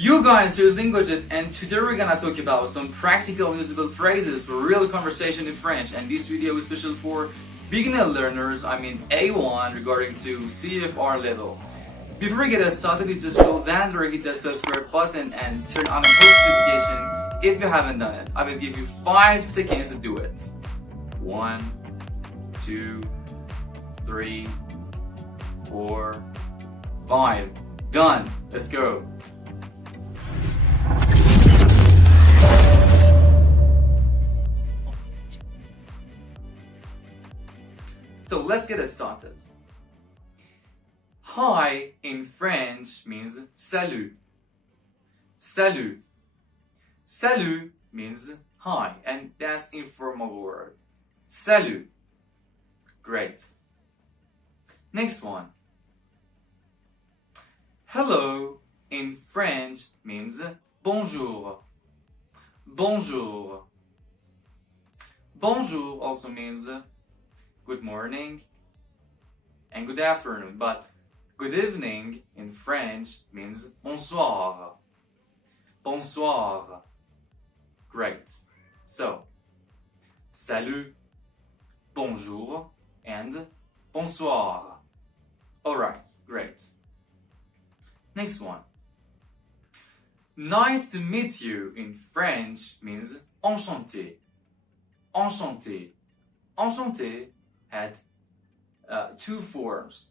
You guys, here's LingoJet, and today we're gonna talk about some practical usable phrases for real conversation in French. And this video is special for beginner learners, I mean A1, regarding to CFR level. Before we get started, you just go down there, hit the subscribe button and turn on the post notification if you haven't done it. I will give you 5 seconds to do it. 1, 2, 3, 4, 5. Done. Let's go. So let's get it started. Hi in French means salut. Salut. Salut means hi, and that's informal word. Salut. Great. Next one. Hello in French means bonjour. Bonjour. Bonjour also means good morning and good afternoon, but good evening in French means bonsoir. Bonsoir. Great. So, salut, bonjour, and bonsoir. Alright, great. Next one. Nice to meet you in French means enchanté. Enchanté. Enchanté had 2 forms.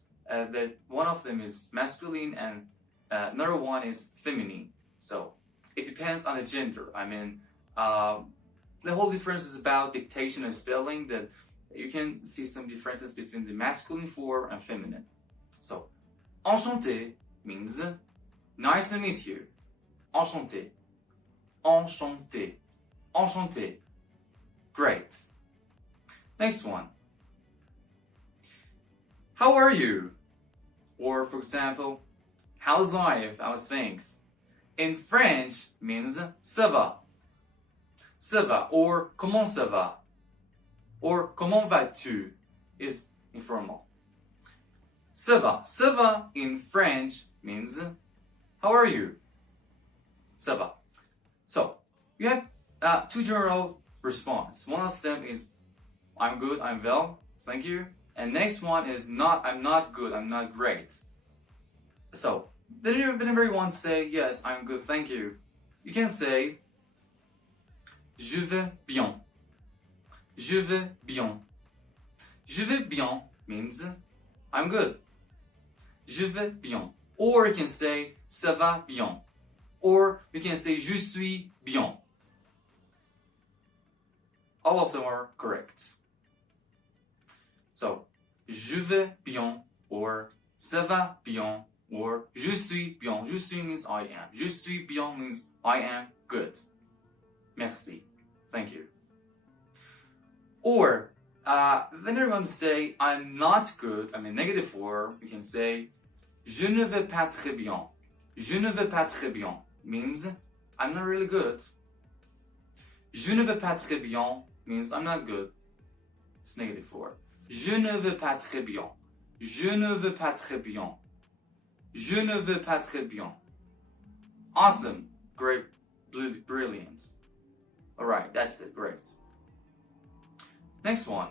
One of them is masculine and another one is feminine. So it depends on the gender. I mean, the whole difference is about dictation and spelling, that you can see some differences between the masculine form and feminine. So, enchanté means nice to meet you. Enchanté. Enchanté. Enchanté. Great. Next one. How are you? Or for example, how's life? How's things? In French means ça va. Ça va, or comment ça va? Or comment vas-tu is informal. Ça va. Ça va in French means how are you? Ça va. So, you have 2 general response. One of them is I'm good, I'm well, thank you. And next one is I'm not good, I'm not great. So, whenever you want to say yes, I'm good, thank you, you can say je vais bien. Je vais bien. Je vais bien means I'm good. Je vais bien. Or you can say ça va bien. Or you can say je suis bien. All of them are correct. So, je vais bien, or ça va bien, or je suis bien. Je suis means I am. Je suis bien means I am good. Merci. Thank you. Or, whenever you want to say I'm not good, I mean negative form, you can say je ne vais pas très bien. Je ne vais pas très bien means I'm not really good. Je ne vais pas très bien means I'm not good. It's negative form. Je ne vais pas très bien. Je ne vais pas très bien. Je ne vais pas très bien. Awesome. Great. Brilliant. Alright, that's it. Great. Next one.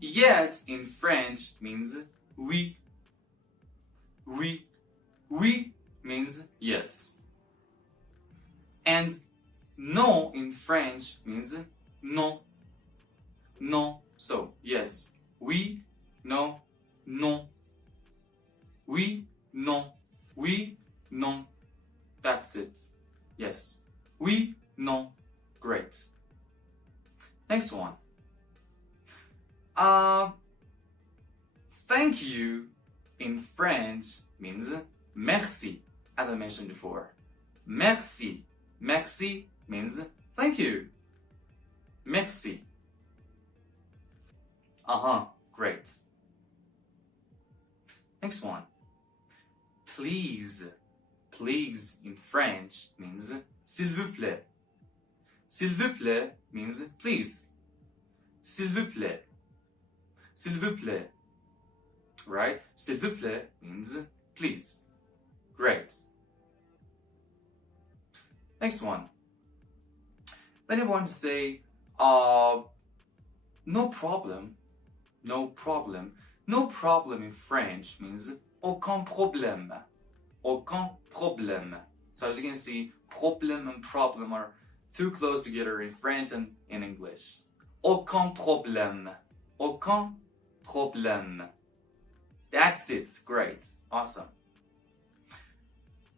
Yes in French means oui. Oui. Oui means yes. And no in French means non. Non. So, yes. Oui, no, non. Oui, non. Oui, non. That's it. Yes. Oui, non. Great. Next one. Thank you in French means merci, as I mentioned before. Merci. Merci means thank you. Merci. Great. Next one. Please. Please in French means s'il vous plaît. S'il vous plaît means please. S'il vous plaît. S'il vous plaît. Right? S'il vous plaît means please. Great. Next one. Then I want to say, no problem. No problem. No problem in French means aucun problème. Aucun problème. So as you can see, problem and problem are too close together in French and in English. Aucun problème. Aucun problème. That's it. Great. Awesome.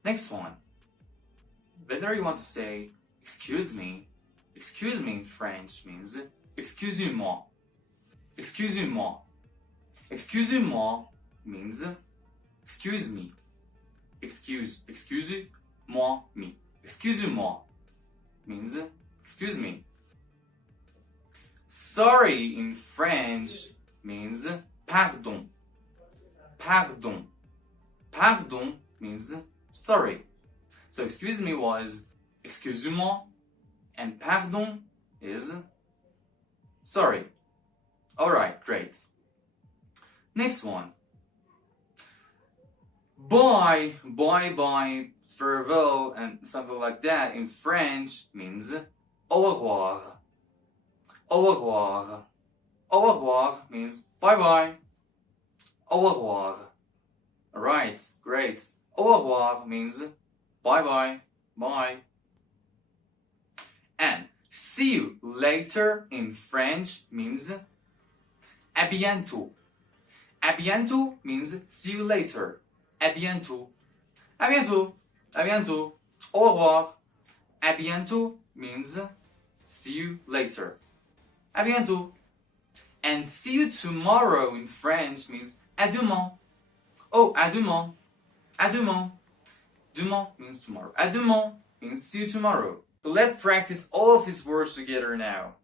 Next one. Whether you want to say excuse me in French means excusez-moi. Excusez-moi. Excusez-moi means excuse me. Excuse-moi me. Excusez-moi means excuse me. Sorry in French means pardon. Pardon. Pardon means sorry. So excuse me was excusez-moi and pardon is sorry. Alright, great. Next one. Bye, farewell, and something like that in French means au revoir. Au revoir. Au revoir means bye-bye. Au revoir. Alright, great. Au revoir means bye-bye. Bye. And see you later in French means à bientôt. À bientôt means see you later. À bientôt. À bientôt. À bientôt. Au revoir. À bientôt means see you later. À bientôt. And see you tomorrow in French means à demain. Oh, à demain. À demain. Demain means tomorrow. À demain means see you tomorrow. So let's practice all of these words together now.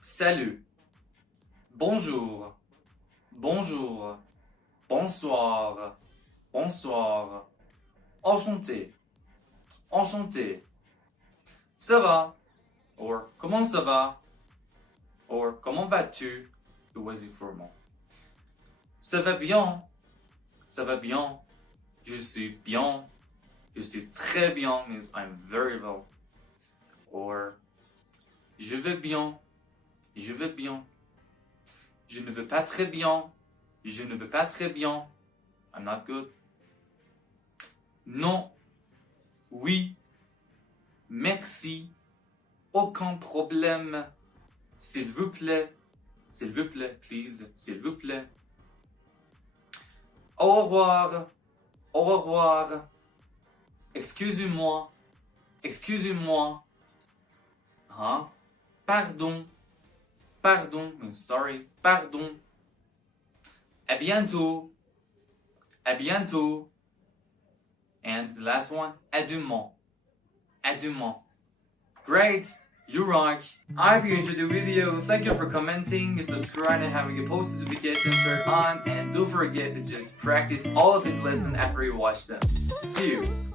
Salut. Bonjour. Bonjour. Bonsoir. Bonsoir. Enchanté. Enchanté. Ça va? Or comment ça va? Or comment vas-tu? It was informal. Ça va bien. Ça va bien. Je suis bien. Je suis très bien means I'm very well. Or je vais bien. Je vais bien. Je ne vais pas très bien. Je ne vais pas très bien. I'm not good. Non. Oui. Merci. Aucun problème. S'il vous plaît. S'il vous plaît, please. S'il vous plaît. Au revoir. Au revoir. Excusez-moi. Excusez-moi. Huh? Pardon. Pardon means sorry. Pardon. À bientôt. À bientôt. And the last one, à demain. À demain. Great. You rock. I hope you enjoyed the video. Thank you for commenting, subscribing, and having your post notifications turned on. And don't forget to just practice all of these lessons after you watch them. See you.